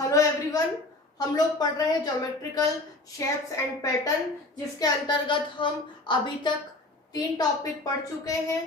Hello everyone, हम लोग पढ़ रहे हैं ज्योमेट्रिकल शेप्स एंड पैटर्न, जिसके अंतर्गत हम अभी तक 3 टॉपिक पढ़ चुके हैं।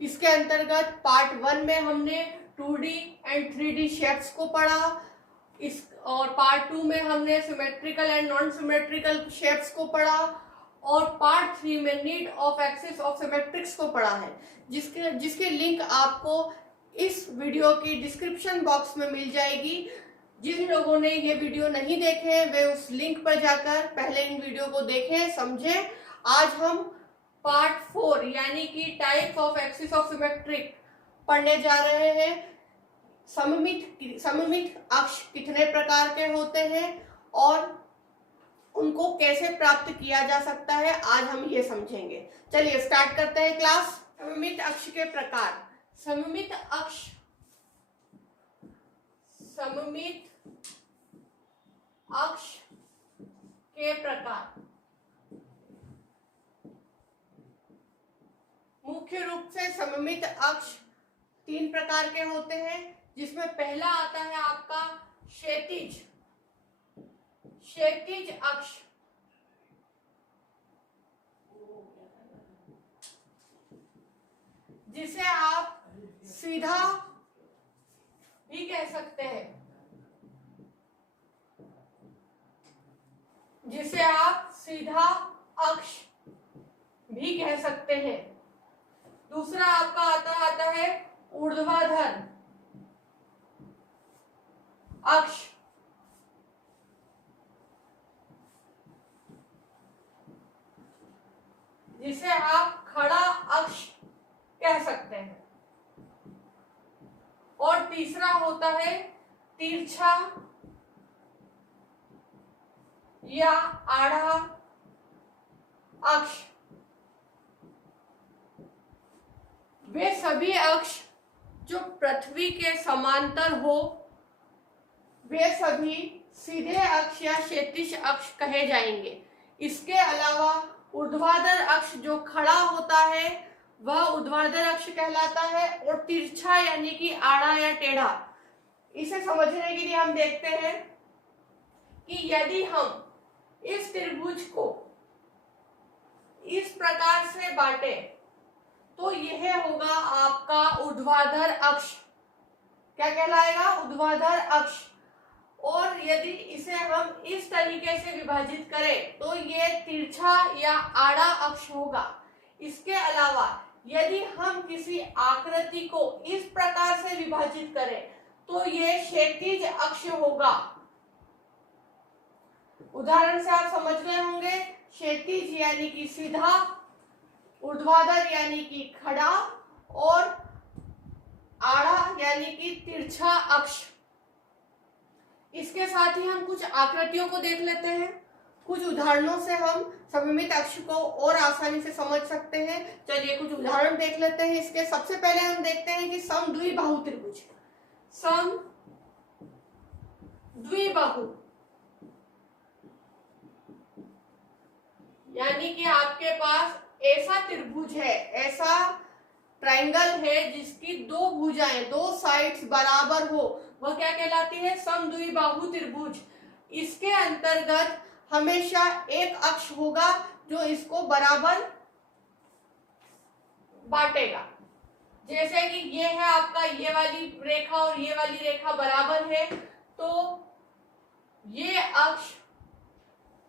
इसके अंतर्गत पार्ट 1 में हमने 2D एंड 3D शेप्स को पढ़ा। और पार्ट 2 में हमने symmetrical and non symmetrical shapes को पढ़ा। और पार्ट 3 में नीड ऑफ एक्सिस ऑफ सिमेट्रिक्स को पढ़ा है, जिसके लिंक आपको इस वीडियो की डिस्क्रिप्शन बॉक्स में मिल जाएगी। जिन लोगों ने ये वीडियो नहीं देखे हैं वे उस लिंक पर जाकर पहले इन वीडियो को देखें, समझें। आज हम पार्ट 4 यानी कि types of axis of symmetric पढ़ने जा रहे हैं। सममित अक्ष कितने प्रकार के होते हैं और उनको कैसे प्राप्त किया जा सकता है, आज हम ये समझेंगे। चलिए स्टार्ट करते हैं क्लास। सममित अक्ष के प्रकार। सममित अक्ष के प्रकार मुख्य रूप से सममित अक्ष 3 प्रकार के होते हैं, जिसमें पहला आता है आपका क्षैतिज अक्ष। जिसे आप सीधा भी कह सकते हैं, जिसे आप सीधा अक्ष भी कह सकते हैं। दूसरा आपका आता है ऊर्ध्वाधर अक्ष। जिसे आप खड़ा अक्ष कह सकते हैं। और तीसरा होता है तिरछा या आड़ा अक्ष। वे सभी अक्ष जो पृथ्वी के समांतर हो, वे सभी सीधे अक्ष या क्षैतिज अक्ष कहे जाएंगे। इसके अलावा ऊर्ध्वाधर अक्ष जो खड़ा होता है वह ऊर्ध्वाधर अक्ष कहलाता है। और तिरछा यानी कि आड़ा या टेढ़ा, इसे समझने के लिए हम देखते हैं कि यदि हम इस त्रिभुज को इस प्रकार से बांटे तो यह होगा आपका ऊर्ध्वाधर अक्ष। क्या कहलाएगा? ऊर्ध्वाधर अक्ष। और यदि इसे हम इस तरीके से विभाजित करें तो यह तिरछा या आड़ा अक्ष होगा। इसके अलावा यदि हम किसी आकृति को इस प्रकार से विभाजित करें तो यह क्षैतिज अक्ष होगा। उदाहरण से आप समझ रहे होंगे, क्षैतिज यानी कि सीधा, ऊर्ध्वाधर यानी कि खड़ा, और आड़ा यानी कि तिरछा अक्ष। इसके साथ ही हम कुछ आकृतियों को देख लेते हैं। कुछ उदाहरणों से हम सममित अक्ष को और आसानी से समझ सकते हैं। चलिए कुछ उदाहरण देख लेते हैं इसके। सबसे पहले हम देखते हैं कि समद्विबाहु त्रिभुज। समद्विबाहु यानी कि आपके पास ऐसा त्रिभुज है, ऐसा ट्रायंगल है जिसकी 2 भुजाएं, 2 साइड्स बराबर हो, वह क्या कहलाती है? समद्विबाहु त्रिभुज। इसके अंतर्गत हमेशा एक अक्ष होगा जो इसको बराबर बांटेगा। जैसे कि ये है आपका, ये वाली रेखा और ये वाली रेखा बराबर है, तो ये अक्ष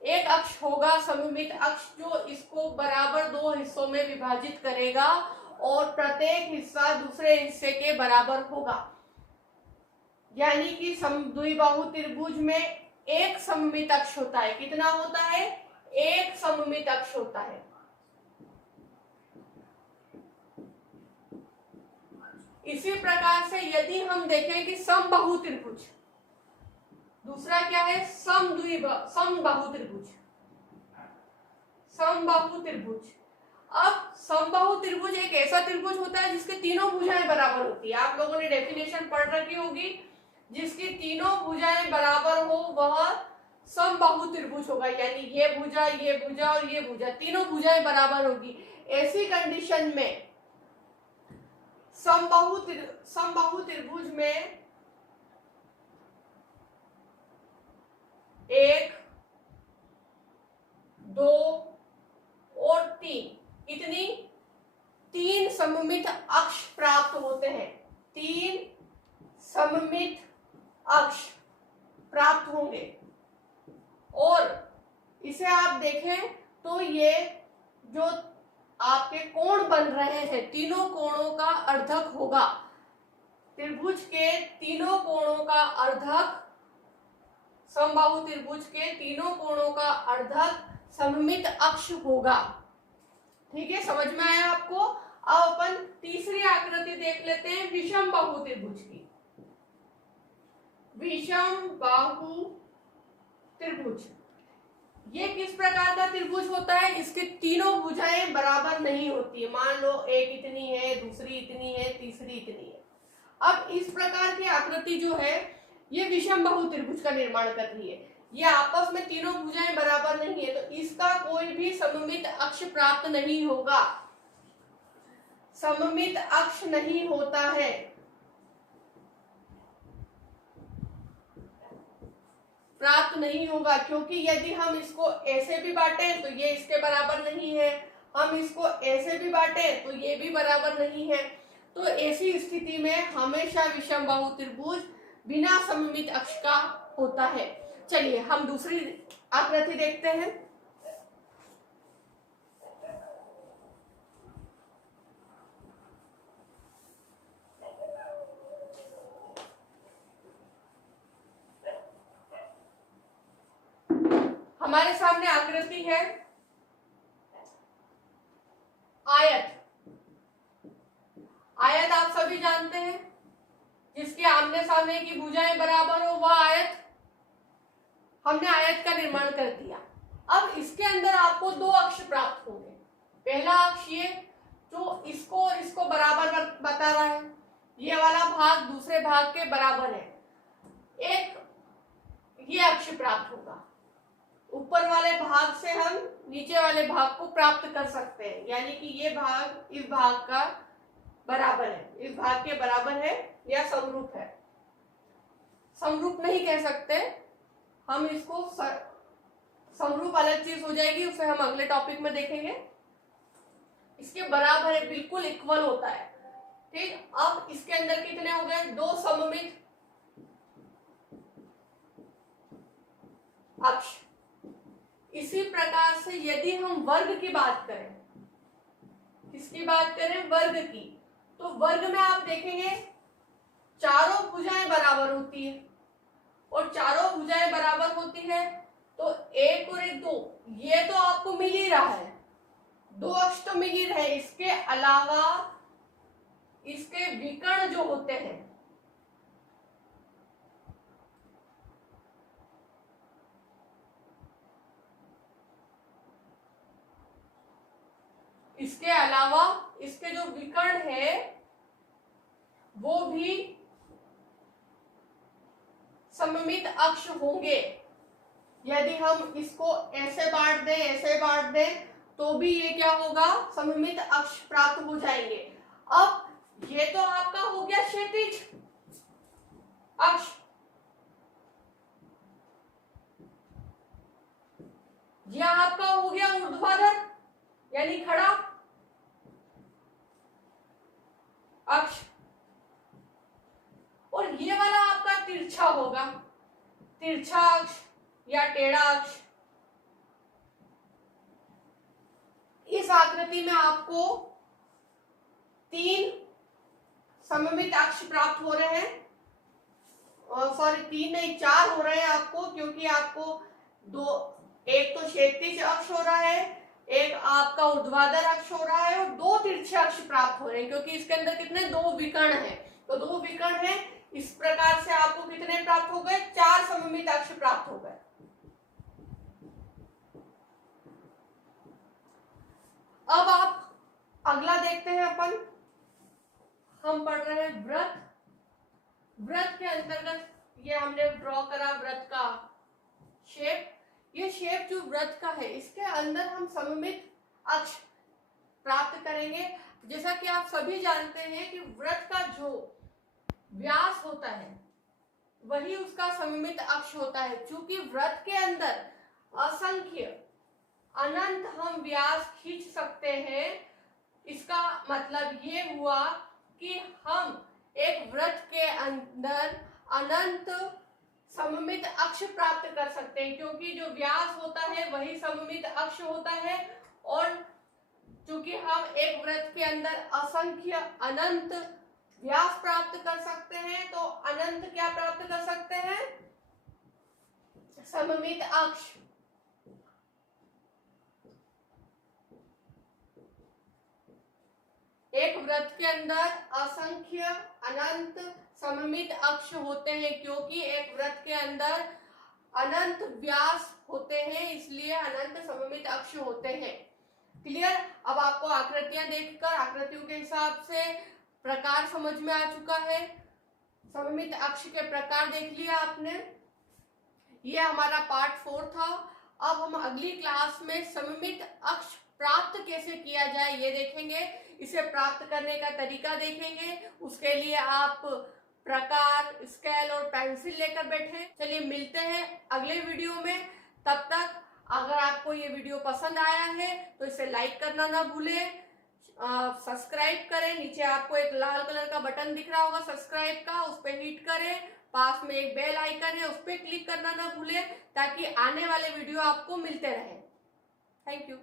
एक अक्ष होगा सममित अक्ष, जो इसको बराबर 2 हिस्सों में विभाजित करेगा और प्रत्येक हिस्सा दूसरे हिस्से के बराबर होगा। यानी कि समद्विबाहु त्रिभुज में एक सममित अक्ष होता है। कितना होता है? एक सममित अक्ष होता है। इसी प्रकार से यदि हम देखें कि समबाहु त्रिभुज, दूसरा क्या है? समबाहु त्रिभुज। समबाहु त्रिभुज। अब समबाहु त्रिभुज एक ऐसा त्रिभुज होता है जिसके तीनों भुजाएं बराबर होती है। आप लोगों ने डेफिनेशन पढ़ रखी होगी। जिसकी तीनों भुजाएं बराबर हो वह समबाहु त्रिभुज होगा। यानी ये भुजा और ये भुजा, तीनों भुजाएं बराबर होगी। ऐसी कंडीशन में समबाहु त्रिभुज में अक्ष प्राप्त होंगे। और इसे आप देखें तो ये जो आपके कोण बन रहे हैं, तीनों कोणों का अर्धक होगा। त्रिभुज के तीनों कोणों का अर्धक, समबाहु त्रिभुज के तीनों कोणों का अर्धक सममित अक्ष होगा। ठीक है, समझ में आया आपको? अब अपन तीसरी आकृति देख लेते हैं विषम बाहु त्रिभुज की। विषम बाहु त्रिभुज ये किस प्रकार का त्रिभुज होता है? इसके तीनों भुजाएं बराबर नहीं होती है। मान लो एक इतनी है, दूसरी इतनी है, तीसरी इतनी है। अब इस प्रकार की आकृति जो है ये विषम बाहु त्रिभुज का निर्माण कर रही है। ये आपस में तीनों भुजाएं बराबर नहीं है, तो इसका कोई भी सममित अक्ष प्राप्त नहीं होगा। सममित अक्ष नहीं होता है। प्राप्त नहीं होगा, क्योंकि यदि हम इसको ऐसे भी बांटे तो ये इसके बराबर नहीं है, हम इसको ऐसे भी बांटे तो ये भी बराबर नहीं है। तो ऐसी स्थिति में हमेशा विषम बाहु त्रिभुज बिना सममित अक्ष का होता है। चलिए हम दूसरी आकृति देखते हैं। हमारे सामने आकृति है आयत। आयत आप सभी जानते हैं, जिसके आमने सामने की भुजाएं बराबर हो वह आयत। हमने आयत का निर्माण कर दिया। अब इसके अंदर आपको दो अक्ष प्राप्त होंगे। पहला अक्ष ये जो इसको और इसको बराबर बता रहा है, ये वाला भाग दूसरे भाग के बराबर है, एक ये अक्ष प्राप्त होगा। ऊपर वाले भाग से हम नीचे वाले भाग को प्राप्त कर सकते हैं, यानी कि ये भाग इस भाग का बराबर है, इस भाग के बराबर है या समरूप है। समरूप नहीं कह सकते हम इसको, समरूप अलग चीज हो जाएगी, उसे हम अगले टॉपिक में देखेंगे। इसके बराबर है, बिल्कुल इक्वल होता है। ठीक, अब इसके अंदर कितने हो गए? दो सममित अक्ष। इसी प्रकार से यदि हम वर्ग की बात करें, किसकी बात करें? वर्ग की। तो वर्ग में आप देखेंगे चारों भुजाएं बराबर होती है, और चारों भुजाएं बराबर होती है तो एक और एक दो, ये तो आपको मिल ही रहा है, दो अक्ष तो मिल ही रहे। इसके अलावा इसके विकर्ण जो होते हैं, इसके अलावा इसके जो विकर्ण है वो भी सममित अक्ष होंगे। यदि हम इसको ऐसे बांट दें, ऐसे बांट दें, तो भी ये क्या होगा? सममित अक्ष प्राप्त हो जाएंगे। अब ये तो आपका हो गया क्षैतिज अक्ष, ये आपका हो गया ऊर्ध्वाधर यानी खड़ा अक्ष, और ये वाला आपका तिरछा होगा, तिरछा अक्ष या टेढ़ा अक्ष। इस आकृति में आपको तीन सममित अक्ष प्राप्त हो रहे हैं, और सॉरी तीन नहीं, चार हो रहे हैं आपको, क्योंकि आपको दो, एक तो क्षैतिज अक्ष हो रहा है, एक आपका ऊर्ध्वाधर अक्ष हो रहा है, और दो तिरछे अक्ष प्राप्त हो रहे हैं, क्योंकि इसके अंदर कितने? दो विकर्ण हैं। तो दो विकर्ण हैं, इस प्रकार से आपको कितने प्राप्त हो गए? चार सममित अक्ष प्राप्त हो गए। अब आप अगला देखते हैं। अपन हम पढ़ रहे हैं वृत्त। वृत्त के अंतर्गत ये हमने ड्रॉ करा वृत्त का शेप। ये शेप जो वृत्त का है, इसके अंदर हम सममित अक्ष प्राप्त करेंगे। जैसा कि आप सभी जानते हैं कि वृत्त का जो व्यास होता है वही उसका सममित अक्ष होता है। चूंकि वृत्त के अंदर असंख्य अनंत हम व्यास खींच सकते हैं, इसका मतलब ये हुआ कि हम एक वृत्त के अंदर अनंत सममित अक्ष प्राप्त कर सकते हैं, क्योंकि जो व्यास होता है वही सममित अक्ष होता है। और चूंकि हम एक वृत्त के अंदर असंख्य अनंत व्यास प्राप्त कर सकते हैं, तो अनंत क्या प्राप्त कर सकते हैं? सममित अक्ष। एक वृत्त के अंदर असंख्य अनंत सममित अक्ष होते हैं, क्योंकि एक वृत्त के अंदर अनंत व्यास होते हैं, इसलिए अनंत सममित अक्ष होते हैं। क्लियर? अब आपको आकृतियां देखकर आकृतियों के हिसाब से प्रकार समझ में आ चुका है। सममित अक्ष के प्रकार देख लिया आपने। ये हमारा पार्ट 4 था। अब हम अगली क्लास में सममित अक्ष प्राप्त कैसे किया जाए ये देखेंगे। इसे प्राप्त करने का तरीका देखेंगे। उसके लिए आप प्रकार, स्केल और पेंसिल लेकर बैठे। चलिए मिलते हैं अगले वीडियो में। तब तक अगर आपको ये वीडियो पसंद आया है तो इसे लाइक करना ना भूलें, सब्सक्राइब करें। नीचे आपको एक लाल कलर का बटन दिख रहा होगा सब्सक्राइब का, उस पर हिट करें। पास में एक बेल आइकन है, उस पर क्लिक करना ना भूलें, ताकि आने वाले वीडियो आपको मिलते रहे। Thank you.